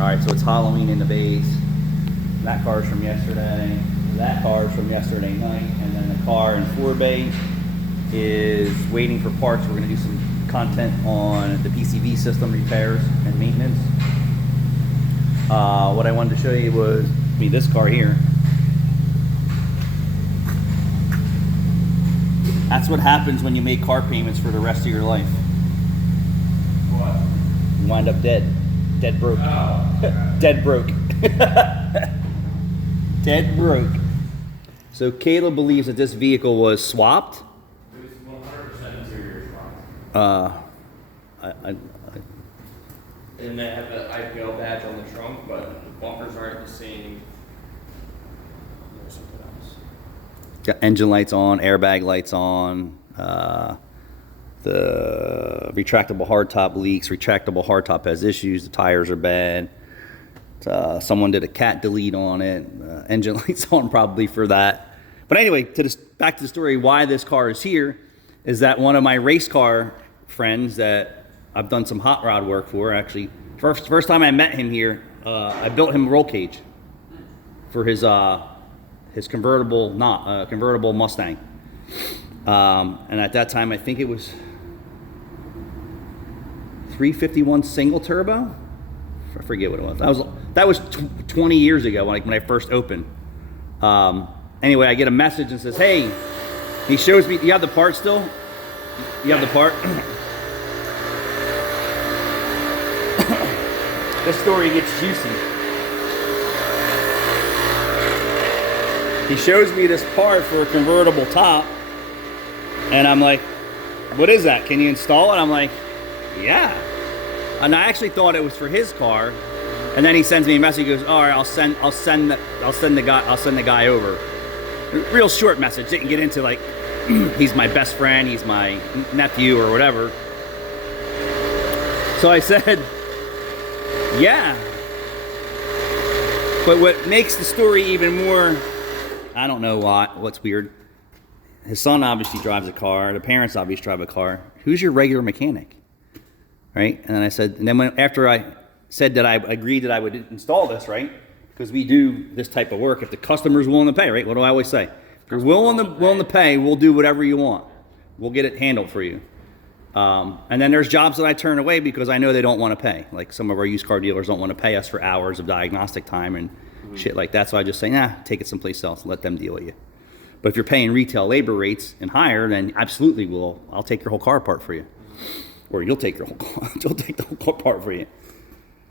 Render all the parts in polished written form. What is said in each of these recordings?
All right, so it's Halloween in the base. That car's from yesterday. That car's from yesterday night. And then the car in 4-bay is waiting for parts. We're gonna do some content on the PCV system repairs and maintenance. What I wanted to show you was this car here. That's what happens when you make car payments for the rest of your life. What? You wind up dead. Dead broke. Oh, okay. Dead broke. Dead broke. So Caleb believes that this vehicle was swapped. It was 100% interior swap. And they have the IPL badge on the trunk, but the bumpers aren't the same. There's something else. Got engine lights on, airbag lights on. The retractable hardtop leaks. Retractable hardtop has issues. The tires are bad. Someone did a cat delete on it. Engine lights on probably for that. But anyway, back to the story. Why this car is here is that one of my race car friends that I've done some hot rod work for. Actually, first time I met him here, I built him a roll cage for his convertible convertible Mustang. And at that time, I think it was 351 single turbo. I forget what it was. That was 20 years ago when I first opened. Anyway, I get a message and says, "Hey," he shows me. You have the part still? You have the part? This story gets juicy. He shows me this part for a convertible top, and I'm like, "What is that? Can you install it?" I'm like, "Yeah." And I actually thought it was for his car, and then he sends me a message. He goes, "All right, I'll send the guy over." Real short message. Didn't get into like he's my best friend, he's my nephew or whatever. So I said, "Yeah." But what makes the story even more, I don't know what's weird. His son obviously drives a car. The parents obviously drive a car. Who's your regular mechanic? Right? And then I said, after I said that I agreed that I would install this, right? Because we do this type of work if the customer's willing to pay, right? What do I always say? If you're willing to pay, we'll do whatever you want. We'll get it handled for you. And then there's jobs that I turn away because I know they don't want to pay. Like some of our used car dealers don't want to pay us for hours of diagnostic time and shit like that. So I just say, nah, take it someplace else. Let them deal with you. But if you're paying retail labor rates and higher, then absolutely I'll take your whole car apart for you. Or you'll take the whole car apart for you.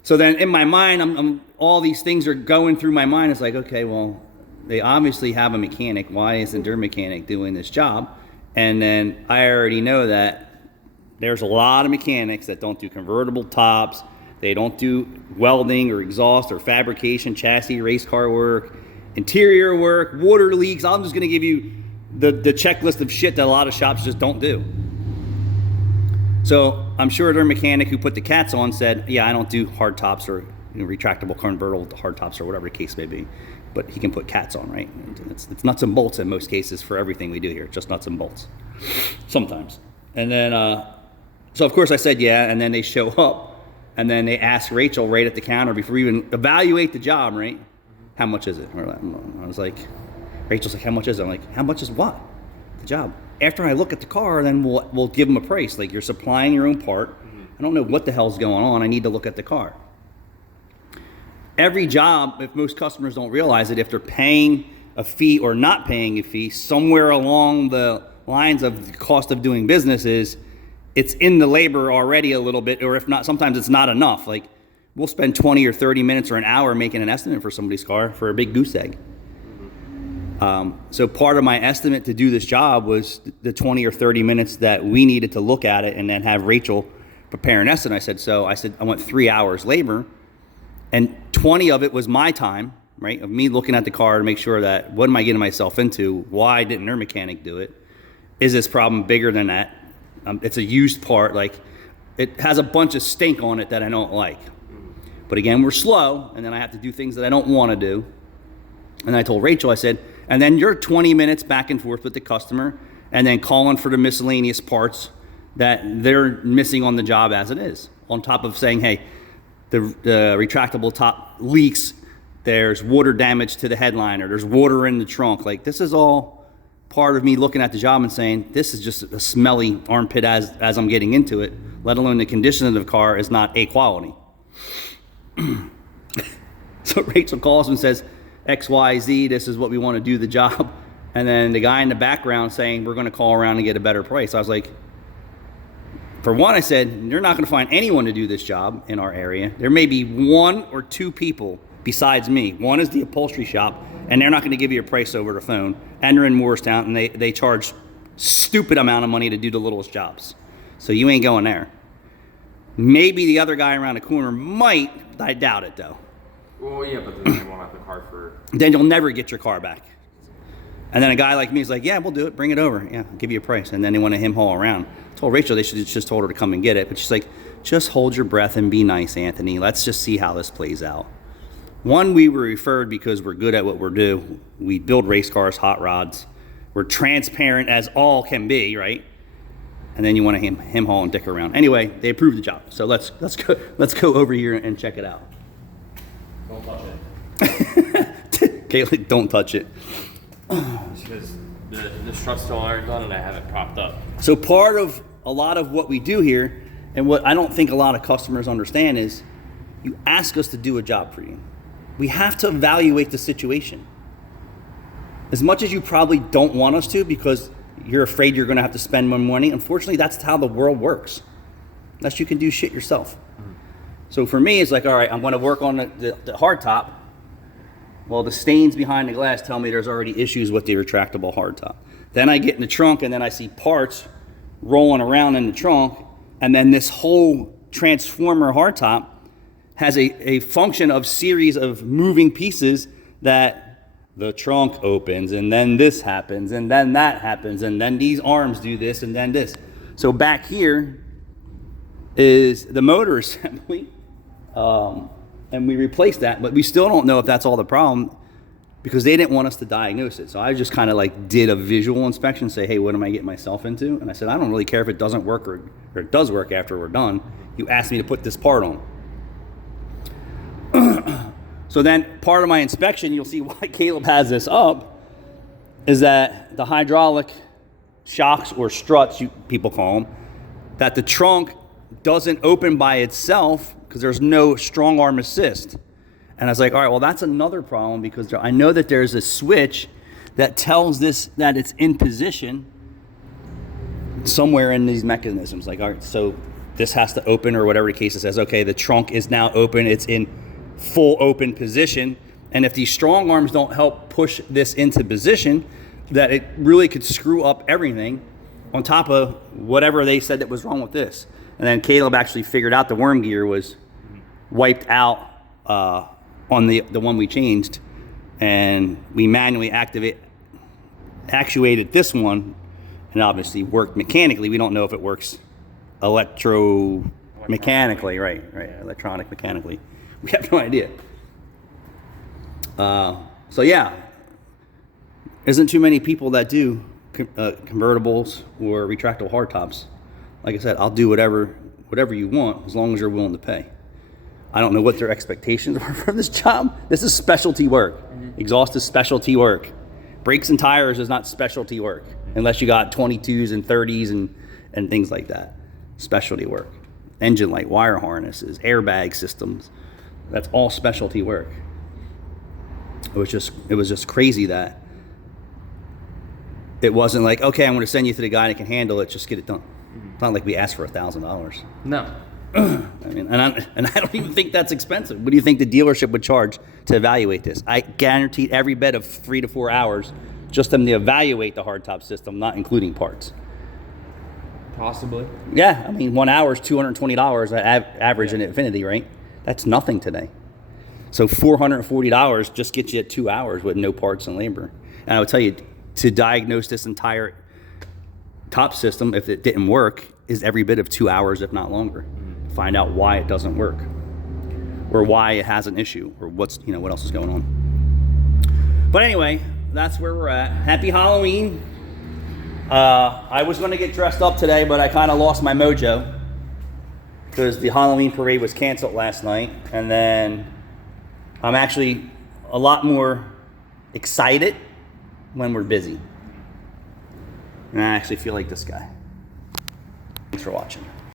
So then in my mind, all these things are going through my mind. It's like, okay, well, they obviously have a mechanic. Why isn't their mechanic doing this job? And then I already know that there's a lot of mechanics that don't do convertible tops. They don't do welding or exhaust or fabrication, chassis, race car work, interior work, water leaks. I'm just going to give you the checklist of shit that a lot of shops just don't do. So I'm sure their mechanic who put the cats on said, "Yeah, I don't do hard tops or retractable convertible hard tops or whatever the case may be, but he can put cats on, right?" It's nuts and bolts in most cases for everything we do here, just nuts and bolts sometimes. And then, so of course I said yeah, and then they show up, and then they ask Rachel right at the counter before we even evaluate the job, right? "How much is it?" I was like, Rachel's like, "How much is it?" I'm like, "How much is what?" "The job." After I look at the car, then we'll give them a price. Like, you're supplying your own part. I don't know what the hell's going on. I need to look at the car. Every job, if most customers don't realize it, if they're paying a fee or not paying a fee, somewhere along the lines of the cost of doing business it's in the labor already a little bit, or if not, sometimes it's not enough. Like, we'll spend 20 or 30 minutes or an hour making an estimate for somebody's car for a big goose egg. So part of my estimate to do this job was the 20 or 30 minutes that we needed to look at it and then have Rachel prepare an estimate. I said, I want 3 hours labor, and 20 of it was my time, right? Of me looking at the car to make sure that, what am I getting myself into? Why didn't her mechanic do it? Is this problem bigger than that? It's a used part. Like, it has a bunch of stink on it that I don't like. But again, we're slow, and then I have to do things that I don't want to do. And I told Rachel, I said, and then you're 20 minutes back and forth with the customer, and then calling for the miscellaneous parts that they're missing on the job as it is. On top of saying, hey, the retractable top leaks, there's water damage to the headliner, there's water in the trunk. Like, this is all part of me looking at the job and saying, this is just a smelly armpit as I'm getting into it, let alone the condition of the car is not A quality. So Rachel calls and says, XYZ, this is what we want to do the job. And then the guy in the background saying, we're going to call around and get a better price. I was like, for one, I said, you're not going to find anyone to do this job in our area. There may be 1 or 2 people besides me. One is the upholstery shop, and they're not going to give you a price over the phone. And they're in Moorestown, and they charge stupid amount of money to do the littlest jobs. So you ain't going there. Maybe the other guy around the corner might. I doubt it, though. Well, yeah, but then they won't have the car for... Then you'll never get your car back. And then a guy like me is like, yeah, we'll do it. Bring it over. Yeah, I'll give you a price. And then they want to haul around. I told Rachel they should have just told her to come and get it. But she's like, just hold your breath and be nice, Anthony. Let's just see how this plays out. One, we were referred because we're good at what we do. We build race cars, hot rods. We're transparent as all can be, right? And then you want to haul and dick around. Anyway, they approved the job. So let's go over here and check it out. Don't touch it. Kaylee, don't touch it. Because the struts still aren't done and I have it propped up. So part of a lot of what we do here, and what I don't think a lot of customers understand, is you ask us to do a job for you. We have to evaluate the situation. As much as you probably don't want us to because you're afraid you're going to have to spend more money, unfortunately, that's how the world works. Unless you can do shit yourself. So for me, it's like, all right, I'm going to work on the hard top. Well, the stains behind the glass tell me there's already issues with the retractable hardtop. Then I get in the trunk and then I see parts rolling around in the trunk, and then this whole transformer hardtop has a function of series of moving pieces that the trunk opens, and then this happens, and then that happens, and then these arms do this, and then this. So back here is the motor assembly. And we replaced that, but we still don't know if that's all the problem because they didn't want us to diagnose it. So I just kind of like did a visual inspection, say, hey, what am I getting myself into? And I said, I don't really care if it doesn't work or it does work after we're done. You asked me to put this part on. So then part of my inspection, you'll see why Caleb has this up, is that the hydraulic shocks or struts, people call them, that the trunk doesn't open by itself because there's no strong arm assist. And I was like, all right, well, that's another problem because I know that there's a switch that tells this that it's in position somewhere in these mechanisms. Like, all right, so this has to open or whatever the case it says. Okay, the trunk is now open. It's in full open position. And if these strong arms don't help push this into position, that it really could screw up everything on top of whatever they said that was wrong with this. And then Caleb actually figured out the worm gear was wiped out on the one we changed, and we manually actuated this one, and obviously worked mechanically. We don't know if it works electromechanically, right, electronic mechanically. We have no idea. So yeah, isn't too many people that do convertibles or retractable hardtops. Like I said, I'll do whatever you want as long as you're willing to pay. I don't know what their expectations are for this job. This is specialty work. Exhaust is specialty work. Brakes and tires is not specialty work unless you got 22s and 30s and things like that. Specialty work. Engine light, wire harnesses, airbag systems. That's all specialty work. It was just crazy that it wasn't like, okay, I'm going to send you to the guy that can handle it, just get it done. It's not like we asked for $1,000. No. I mean, and I don't even think that's expensive. What do you think the dealership would charge to evaluate this? I guaranteed every bit of 3 to 4 hours just them to evaluate the hardtop system, not including parts. Possibly. Yeah, I mean, 1 hour is $220 average in Infinity, right? That's nothing today. So $440 just gets you at 2 hours with no parts and labor. And I would tell you, to diagnose this entire top system, if it didn't work, is every bit of 2 hours, if not longer. Find out why it doesn't work, or why it has an issue, or what else is going on. But anyway, that's where we're at. Happy Halloween. I was going to get dressed up today, but I kind of lost my mojo. because the Halloween parade was canceled last night. And then I'm actually a lot more excited when we're busy. And I actually feel like this guy. Thanks for watching.